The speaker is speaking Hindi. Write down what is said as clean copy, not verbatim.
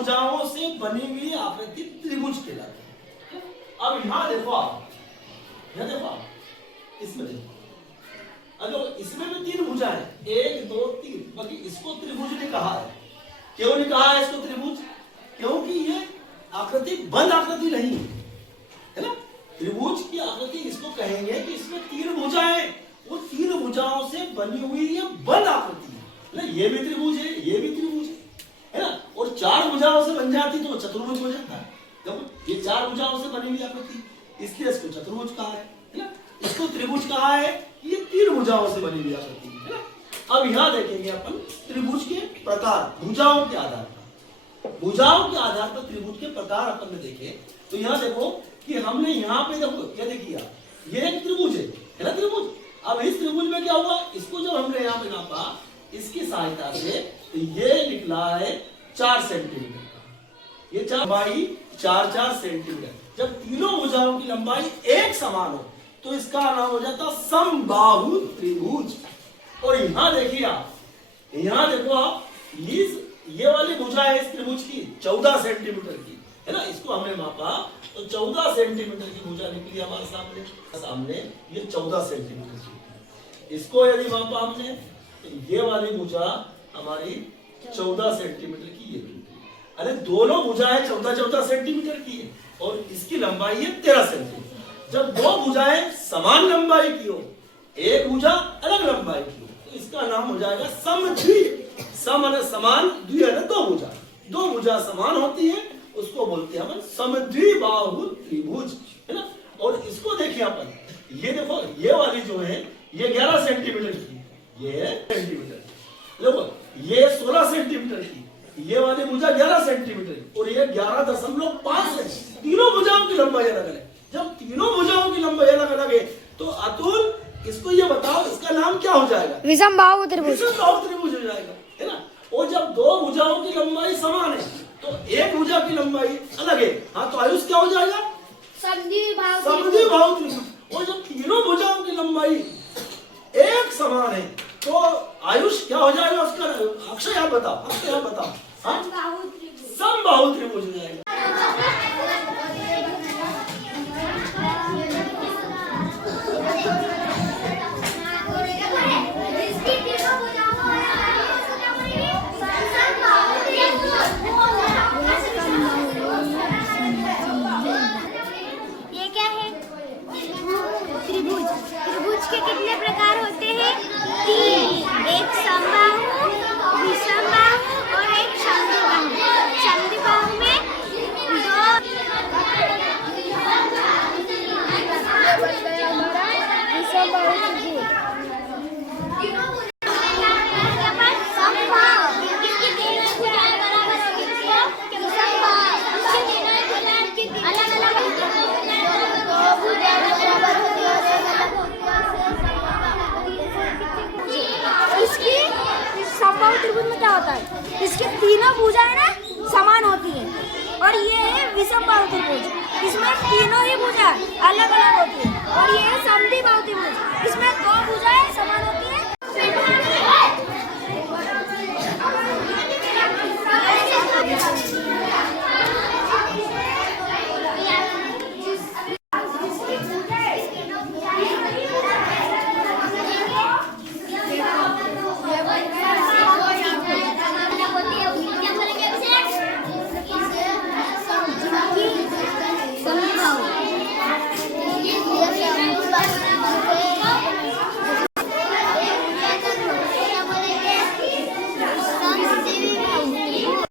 भुजाओं से बनी हुई आकृति त्रिभुज कहलाती है। अब यहां देखो आप, यहां देखो आप, इसमें देखो, अगर इसमें भी 3 भुजा है, 1 2 3, बाकी इसको त्रिभुज ने कहा है। क्यों नहीं कहा है इसको त्रिभुज? क्योंकि ये आकृति बंद आकृति नहीं है ना। त्रिभुज की आकृति इसको कहेंगे कि इसमें 3 भुजाएं, वो 3 भुजाओं से बनी हुई ये बंद आकृति है ना। ये भी त्रिभुज है, ये भी त्रिभुज है ना। और 4 भुजाओं से बन जाती तो चतुर्भुज हो जाता है। देखो ये 4 भुजाओं से बनी हुई आकृति, इसलिए इसको चतुर्भुज कहा है ना। इसको त्रिभुज कहा है, ये 3 भुजाओं से बनी हुई आकृति है ना। अब यहां देखेंगे अपन त्रिभुज के प्रकार, भुजाओं के आधार पर, भुजाओं के आधार पर त्रिभुज के प्रकार अपन ने देखे। तो यहां देखो कि हमने यहाँ पे देखो क्या देखिए, ये एक त्रिभुज है ना, त्रिभुज। अब इस त्रिभुज में क्या हुआ, इसको जब हमने यहाँ पे नापा इसकी सहायता से, तो ये निकला है 4 सेंटीमीटर का। ये लंबाई 4 सेंटीमीटर। जब तीनों भुजाओं की लंबाई एक समान हो तो इसका नाम हो जाता समबाहु त्रिभुज। और यहां देखिए आप, यहां देखो आप, ये वाली भुजा है इस त्रिभुज की 14 सेंटीमीटर की है ना। इसको हमने मापा तो 14 सेंटीमीटर की भुजा निकली हमारे सामने ये 14 सेंटीमीटर की। इसको यदि मापा हमने तो ये वाली भुजा हमारी 14 सेंटीमीटर की ये निकली। अरे दोनों भुजाएं 14 सेंटीमीटर की है और इसकी लंबाई है 13 सेंटीमीटर। जब 2 भुजाएं समान लंबाई की हो, एक भुजा अलग लंबाई की हो, तो इसका नाम हो जाएगा समद्वि। सम माने समान, द्वि है ना 2 भुजा, 2 भुजा समान होती है, उसको बोलते हैं अपन समद्विबाहु त्रिभुज है ना। और इसको देखिए अपन, ये देखो ये वाली जो है ये 11 सेंटीमीटर की, ये सेंटीमीटर, देखो ये 16 सेंटीमीटर की, ये वाली भुजा 11 सेंटीमीटर की, और ये 11.5 है। तीनों भुजाओं की लंबाई अलग अलग है। जब तीनों भुजाओं की लंबाई अलग अलग है तो अतुल इसको ये बताओ इसका नाम क्या हो जाएगा? विषमबाहु त्रिभुज। विषमबाहु त्रिभुज हो जाएगा है ना। और जब 2 भुजाओं की लंबाई समान है तो एक भुजा की लंबाई अलग है, हाँ तो आयुष क्या हो जाएगा? समद्विबाहु त्रिभुज। और जब तीनों भुजाओं की लंबाई एक समान है तो आयुष क्या हो जाएगा उसका? अक्षय आप बताओ, अक्षय आप बताओ। समबाहु त्रिभुज हो जाएगा। के कितने प्रकार होते हैं? 3। एक समबाहु, विषमबाहु और एक समद्विबाहु। समद्विबाहु में 2 त्रिभुज में क्या होता है, इसके तीनों भुजाएं ना समान होती है। और ये है विषमबाहु त्रिभुज, इसमें तीनों ही भुजा अलग अलग होती है। और ये है समद्विबाहु त्रिभुज, इसमें 2 भुजाएं समान होती है।